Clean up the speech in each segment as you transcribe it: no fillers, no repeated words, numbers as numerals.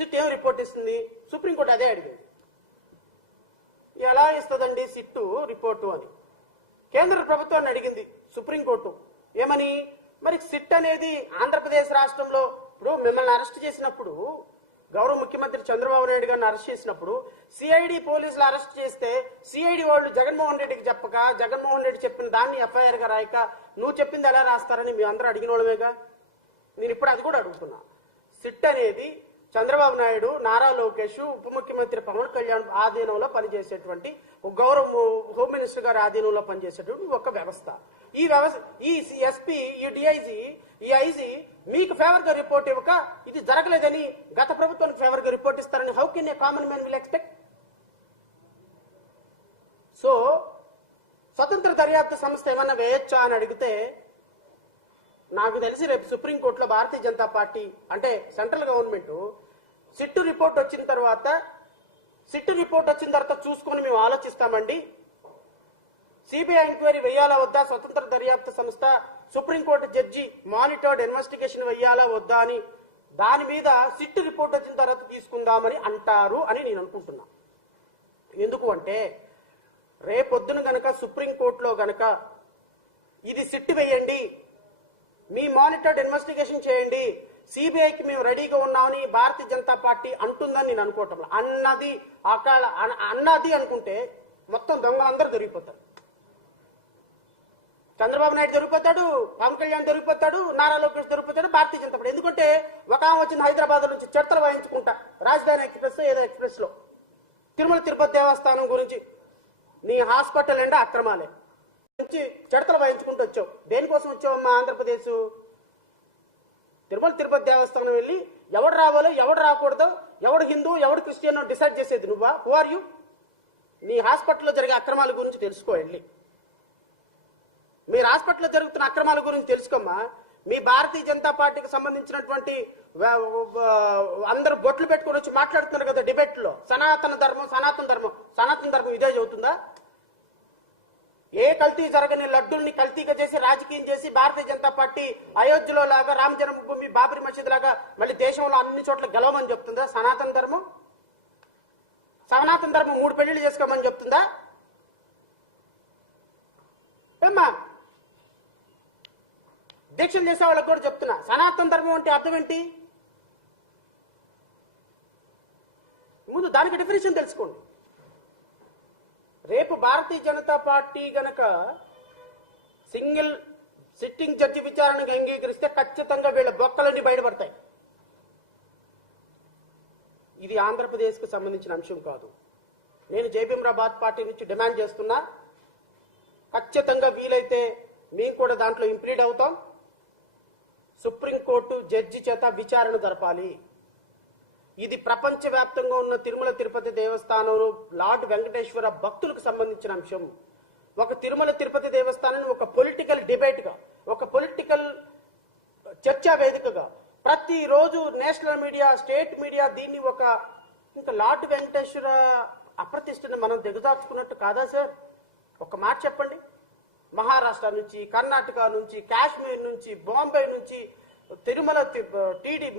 SIT ఏం report ఇస్తుంది? Supreme court అదే అడిగింది. ఎలా ఇస్తుందండి సిట్టు రిపోర్టు అని కేంద్ర ప్రభుత్వాన్ని అడిగింది సుప్రీంకోర్టు. ఏమని? మరి సిట్ అనేది ఆంధ్రప్రదేశ్ రాష్ట్రంలో ఇప్పుడు మిమ్మల్ని అరెస్ట్ చేసినప్పుడు, గౌరవ ముఖ్యమంత్రి చంద్రబాబు నాయుడు గారిని అరెస్ట్ చేసినప్పుడు సిఐడి పోలీసులు అరెస్ట్ చేస్తే సిఐడి వాళ్ళు జగన్మోహన్ రెడ్డికి చెప్పక, జగన్మోహన్ రెడ్డి చెప్పిన దాన్ని ఎఫ్ఐఆర్ గా రాయక నువ్వు చెప్పింది ఎలా రాస్తారని మీ అందరూ అడిగిన వాళ్ళమేగా. నేను ఇప్పుడు అది కూడా అడుగుతున్నా. సిట్ అనేది చంద్రబాబు నాయుడు, నారా లోకేష్, ఉప ముఖ్యమంత్రి పవన్ కళ్యాణ్ ఆధీనంలో పనిచేసేటువంటి, గౌరవ హోమ్ మినిస్టర్ గారి ఆధీనంలో పనిచేసేటువంటి ఒక వ్యవస్థ. ఈ వ్యవస్థ, ఈ ఎస్పీ, ఈ డిఐజీ, ఈ ఐజీ మీకు ఫేవర్ గా రిపోర్ట్ ఇవ్వక ఇది జరగలేదని గత ప్రభుత్వానికి ఫేవర్ గా రిపోర్ట్ ఇస్తారని how can a common man will expect? So స్వతంత్ర దర్యాప్తు సంస్థ ఏమన్నా వేయొచ్చా అని అడిగితే, నాకు తెలిసి రేపు సుప్రీంకోర్టులో భారతీయ జనతా పార్టీ అంటే సెంట్రల్ గవర్నమెంట్ సిట్టు రిపోర్ట్ వచ్చిన తర్వాత చూసుకొని మేము ఆలోచిస్తామండి, సిబిఐ ఎంక్వైరీ వేయాలా వద్దా, స్వతంత్ర దర్యాప్తు సంస్థ, సుప్రీంకోర్టు జడ్జి మానిటర్డ్ ఇన్వెస్టిగేషన్ వేయాలా వద్దా అని దాని మీద సిట్టు రిపోర్ట్ వచ్చిన తర్వాత తీసుకుందామని అంటారు అని నేను అనుకుంటున్నా. ఎందుకు అంటే రేపొద్దున గనక సుప్రీంకోర్టులో గనక ఇది సిట్టు వేయండి, మీ మానిటర్డ్ ఇన్వెస్టిగేషన్ చేయండి, సిబిఐకి మేము రెడీగా ఉన్నామని భారతీయ జనతా పార్టీ అంటుందని నేను అనుకోవటం. అన్నది అనుకుంటే మొత్తం దొంగలందరూ దొరికిపోతారు. చంద్రబాబు నాయుడు దొరికిపోతాడు, పవన్ కళ్యాణ్ దొరికిపోతాడు, నారా లోకేష్ దొరికిపోతాడు, భారతీయ జనతా పార్టీ. ఎందుకంటే ఒక ఆమె వచ్చింది హైదరాబాద్ నుంచి చెత్తలు వాయించుకుంటా, రాజధాని ఎక్స్ప్రెస్ ఏదో ఎక్స్ప్రెస్ లో తిరుమల తిరుపతి దేవస్థానం గురించి, నీ హాస్పిటల్ ఎండా అక్రమాలే నుంచి చెడతలు వాయించుకుంటూ వచ్చావు. దేనికోసం వచ్చావమ్మా ఆంధ్రప్రదేశ్? తిరుమల తిరుపతి దేవస్థానం వెళ్ళి ఎవడు రావాలో ఎవడు రాకూడదో, ఎవడు హిందూ ఎవడు క్రిస్టియన్ డిసైడ్ చేసేది నువ్వా? Who are you? నీ హాస్పిటల్లో జరిగే అక్రమాల గురించి తెలుసుకో వెళ్ళి. మీరు హాస్పిటల్లో జరుగుతున్న అక్రమాల గురించి తెలుసుకోమ్మా. మీ భారతీయ జనతా పార్టీకి సంబంధించినటువంటి అందరూ బొట్లు పెట్టుకుని వచ్చి మాట్లాడుతున్నారు కదా డిబేట్ లో, సనాతన ధర్మం ఇదే చెబుతుందా? ఏ కల్తీ జరగని లడ్డూల్ని కల్తీగా చేసి రాజకీయం చేసి భారతీయ జనతా పార్టీ అయోధ్యలో లాగా, రామ జన్మభూమి, బాబరీ మసీద్ లాగా మళ్ళీ దేశంలో అన్ని చోట్ల గెలవమని చెప్తుందా? సనాతన ధర్మం 3 పెళ్లిళ్ళు చేసుకోమని చెప్తుందా? ఏమ్మా దీక్షలు చేసే వాళ్ళకి కూడా చెప్తున్నా, సనాతన ధర్మం అంటే అర్థం ఏంటి? ముందు దానికి డెఫినేషన్ తెలుసుకోండి. రేపు భారతీయ జనతా పార్టీ గనక సింగిల్ సిట్టింగ్ జడ్జి విచారణకు అంగీకరిస్తే ఖచ్చితంగా వీళ్ళ బొక్కలన్నీ బయటపడతాయి. ఇది ఆంధ్రప్రదేశ్ కు సంబంధించిన అంశం కాదు. నేను జయభీమరాబాద్ పార్టీ నుంచి డిమాండ్ చేస్తున్నా, ఖచ్చితంగా వీలైతే మేము కూడా దాంట్లో ఇంప్లీడ్ అవుతాం. సుప్రీంకోర్టు జడ్జి చేత విచారణ జరపాలి. ఇది ప్రపంచవ్యాప్తంగా ఉన్న తిరుమల తిరుపతి దేవస్థానంలో లార్డ్ వెంకటేశ్వర భక్తులకు సంబంధించిన అంశం. ఒక తిరుమల తిరుపతి దేవస్థానాన్ని ఒక పొలిటికల్ డిబేట్ గా, ఒక పొలిటికల్ చర్చా వేదికగా ప్రతిరోజు నేషనల్ మీడియా, స్టేట్ మీడియా దీన్ని ఒక ఇంకా లార్డ్ వెంకటేశ్వర అప్రతిష్టను మనం దిగజార్చుకున్నట్టు కాదా సార్? ఒక మాట చెప్పండి. మహారాష్ట్ర నుంచి, కర్ణాటక నుంచి, కాశ్మీర్ నుంచి, బాంబే నుంచి, తిరుమల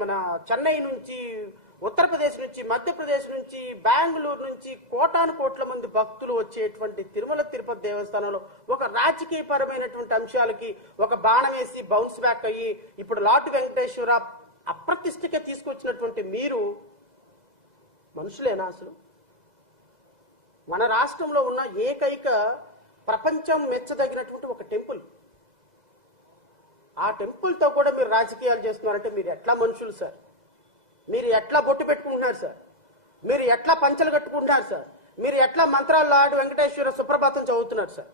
మన చెన్నై నుంచి, ఉత్తరప్రదేశ్ నుంచి, మధ్యప్రదేశ్ నుంచి, బెంగళూరు నుంచి కోటాను కోట్ల మంది భక్తులు వచ్చేటువంటి తిరుమల తిరుపతి దేవస్థానంలో ఒక రాజకీయ పరమైనటువంటి అంశాలకి ఒక బాణం వేసి బౌన్స్ బ్యాక్ అయ్యి ఇప్పుడు లార్డ్ వెంకటేశ్వర అప్రతిష్టగా తీసుకొచ్చినటువంటి మీరు మనుషులేనా అసలు? మన రాష్ట్రంలో ఉన్న ఏకైక ప్రపంచం మెచ్చదగినటువంటి ఒక టెంపుల్, ఆ టెంపుల్ తో కూడా మీరు రాజకీయాలు చేస్తున్నారంటే మీరు ఎట్లా మనుషులు సార్? మీరు ఎట్లా బొట్టు పెట్టుకుంటున్నారు సార్? మీరు ఎట్లా పంచలు కట్టుకుంటున్నారు సార్? మీరు ఎట్లా మంత్రాలు లార్డ్ వెంకటేశ్వర సుప్రభాతం చదువుతున్నారు సార్?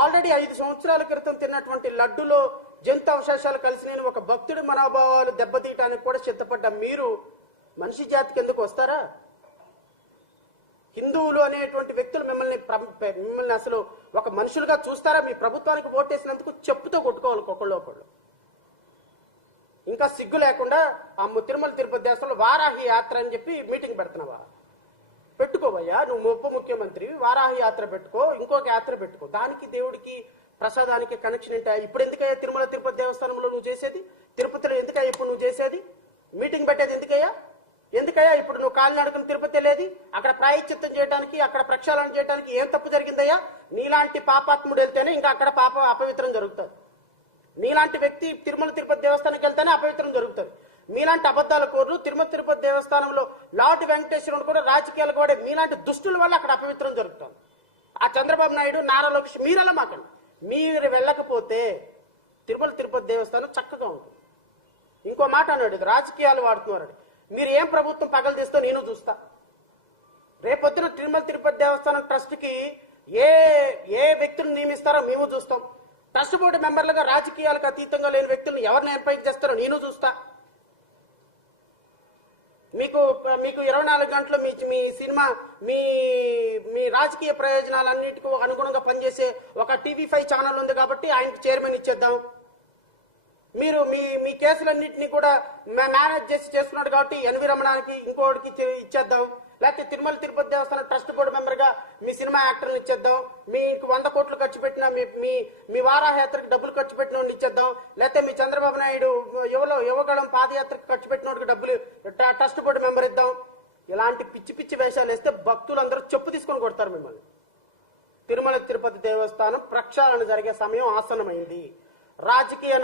ఆల్రెడీ 5 సంవత్సరాల క్రితం తిన్నటువంటి లడ్డులో జంతు అవశేషాలు కలిసి నేను ఒక భక్తుడి మనోభావాలు దెబ్బతీయటానికి కూడా సిద్ధపడ్డ మీరు మనిషి జాతికి ఎందుకు వస్తారా? హిందువులు అనేటువంటి వ్యక్తులు మిమ్మల్ని అసలు ఒక మనుషులుగా చూస్తారా? మీ ప్రభుత్వానికి ఓటేసినందుకు చెప్పుతో కొట్టుకోవాలి ఒకళ్ళు. ఇంకా సిగ్గు లేకుండా ఆ తిరుమల తిరుపతి దేవస్థానంలో వారాహి యాత్ర అని చెప్పి మీటింగ్ పెడుతున్నావా? పెట్టుకోవయ్యా, నువ్వు ఉప ముఖ్యమంత్రి, వారాహి యాత్ర పెట్టుకో, ఇంకొక యాత్ర పెట్టుకో. దానికి దేవుడికి ప్రసాదానికి కనెక్షన్ ఏంటా? ఇప్పుడు ఎందుకయ్యా తిరుమల తిరుపతి దేవస్థానంలో నువ్వు చేసేది? తిరుపతిలో ఎందుకయ్యా ఇప్పుడు మీటింగ్ పెట్టేది ఎందుకయ్యా ఇప్పుడు నువ్వు కాలినడకను తిరుపతి వెళ్ళేది? అక్కడ ప్రాయశ్చిత్తం చేయడానికి, అక్కడ ప్రక్షాళన చేయడానికి ఏం తప్పు జరిగిందయ్యా? నీలాంటి పాపాత్ముడు వెళ్తేనే ఇంకా అక్కడ అపవిత్రం జరుగుతుంది. నీలాంటి వ్యక్తి తిరుమల తిరుపతి దేవస్థానానికి వెళ్తేనే అపవిత్రం జరుగుతుంది. మీలాంటి అబద్ధాల కోర్లు తిరుమల తిరుపతి దేవస్థానంలో లార్డ్ వెంకటేశ్వరుడు కూడా రాజకీయాలకు వాడే మీలాంటి దుష్టుల వల్ల అక్కడ అపవిత్రం జరుగుతుంది. ఆ చంద్రబాబు నాయుడు, నారా లోకేష్ మీరెలా మాకండి. మీరు వెళ్ళకపోతే తిరుమల తిరుపతి దేవస్థానం చక్కగా ఉంటుంది. ఇంకో మాట అన్నాడు, ఇది రాజకీయాలు వాడుతున్నారని. మీరు ఏం ప్రభుత్వం పగలు తీస్తో నేను చూస్తా. రేపొద్దున తిరుమల తిరుపతి దేవస్థానం ట్రస్ట్ కి ఏ వ్యక్తులను నియమిస్తారో మేము చూస్తాం. ట్రస్ట్ బోర్డు మెంబర్లుగా రాజకీయాలకు అతీతంగా లేని వ్యక్తులను ఎవరిని ఎంపైక్ చేస్తారో నేను చూస్తా. మీకు 24 గంటలు మీ సినిమా మీ రాజకీయ ప్రయోజనాలన్నిటికీ అనుగుణంగా పనిచేసే ఒక TV5 ఛానల్ ఉంది కాబట్టి ఆయనకి చైర్మన్ ఇచ్చేద్దాం. మీరు మీ కేసులన్నింటినీ కూడా మేనేజ్ చేస్తున్నాడు కాబట్టి ఎన్వి రమణానికి ఇంకోటికి ఇచ్చేద్దాం. లేకపోతే తిరుమల తిరుపతి దేవస్థానం ట్రస్ట్ బోర్డు మెంబర్ గా మీ సినిమా యాక్టర్ని ఇచ్చేద్దాం. మీకు 100 కోట్లు ఖర్చు పెట్టిన మీ వారాయాత్రకు డబ్బులు ఖర్చు పెట్టిన ఇచ్చేద్దాం. లేకపోతే మీ చంద్రబాబు నాయుడు యువగళం పాదయాత్రకు ఖర్చు పెట్టిన డబ్బులు ట్రస్ట్ బోర్డు మెంబర్ ఇద్దాం. ఇలాంటి పిచ్చి వేషాలు వేస్తే భక్తులందరూ చెప్పు తీసుకొని కొడతారు మిమ్మల్ని. తిరుమల తిరుపతి దేవస్థానం ప్రక్షాళన జరిగే సమయం ఆసన్నమైంది. రాజకీయ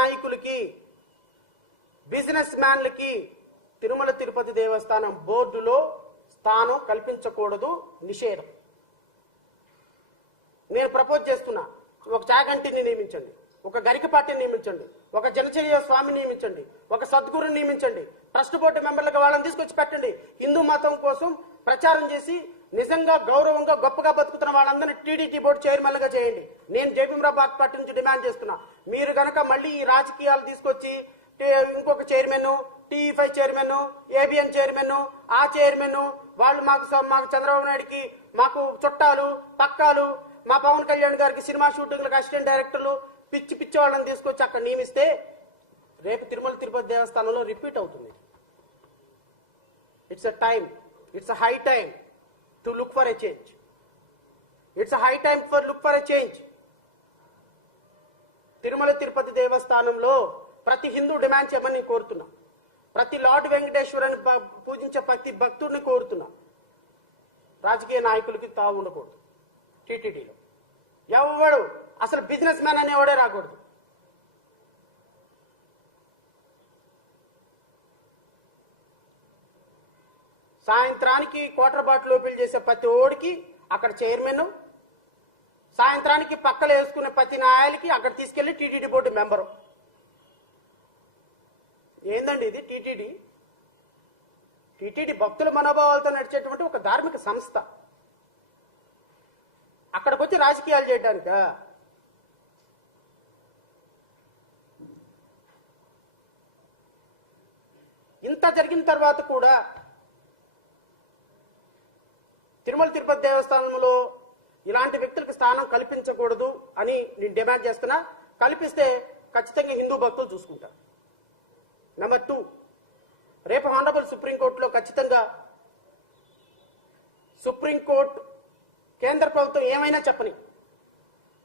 నాయకులకి బిజినెస్ మ్యాన్లకి తిరుమల తిరుపతి దేవస్థానం బోర్డులో స్థానం కల్పించకూడదు, నిషేధం. నేను ప్రపోజ్ చేస్తున్నా, ఒక చాగంటిని నియమించండి, ఒక గరికపాటిని నియమించండి, ఒక జనచర్య స్వామిని నియమించండి, ఒక సద్గురుని నియమించండి. ట్రస్ట్ బోర్డు మెంబర్లుగా వాళ్ళని తీసుకొచ్చి పెట్టండి. హిందూ మతం కోసం ప్రచారం చేసి నిజంగా గౌరవంగా గొప్పగా బతుకుతున్న వాళ్ళందరినీ టీడీటీ బోర్డు చైర్మన్లుగా చేయండి. నేను జేపీఎం పార్టీ నుంచి డిమాండ్ చేస్తున్నా. మీరు గనక మళ్ళీ ఈ రాజకీయాలు తీసుకొచ్చి ఇంకొక chairman, TV5 chairman, ABN chairman, ఆ చైర్మన్ వాళ్ళు మాకు చంద్రబాబు నాయుడికి మాకు చుట్టాలు పక్కాలు, మా పవన్ కళ్యాణ్ గారికి సినిమా షూటింగ్లకు అసిస్టెంట్ డైరెక్టర్లు పిచ్చి వాళ్ళని తీసుకొచ్చి అక్కడ నియమిస్తే రేపు తిరుమల తిరుపతి దేవస్థానంలో రిపీట్ అవుతుంది. It's high time to look for a change. Tirumala Tirupati దేవస్థానంలో ప్రతి హిందూ డిమాండ్ చేయమని నేను కోరుతున్నా. ప్రతి లార్డ్ వెంకటేశ్వరుని పూజించే ప్రతి భక్తుడిని కోరుతున్నా. రాజకీయ నాయకులకి తావు ఉండకూడదు. టీటీడీలో ఎవడు అసలు బిజినెస్ మ్యాన్ అనేవాడే రాకూడదు. సాయంత్రానికి క్వార్టర్ బాటిల్ ఓపెన్ చేసే ప్రతి ఓడికి అక్కడ చైర్మన్, సాయంత్రానికి పక్కలు వేసుకునే ప్రతి నాయలకి అక్కడ తీసుకెళ్లి టీటీడీ బోర్డు మెంబరు. ఏందండి ఇది? టీటీడీ భక్తుల మనోభావాలతో నడిచేటువంటి ఒక ధార్మిక సంస్థ. అక్కడికి వచ్చి రాజకీయాలు చేయడానిక? ఇంత జరిగిన తర్వాత కూడా తిరుమల తిరుపతి దేవస్థానంలో ఇలాంటి వ్యక్తులకు స్థానం కల్పించకూడదు అని నేను డిమాండ్ చేస్తున్నా. కల్పిస్తే ఖచ్చితంగా హిందూ భక్తులు చూసుకుంటారు. నెంబర్ 2, రేపు హానరబుల్ సుప్రీంకోర్టులో ఖచ్చితంగా సుప్రీంకోర్టు కేంద్ర ప్రభుత్వం ఏమైనా చెప్పని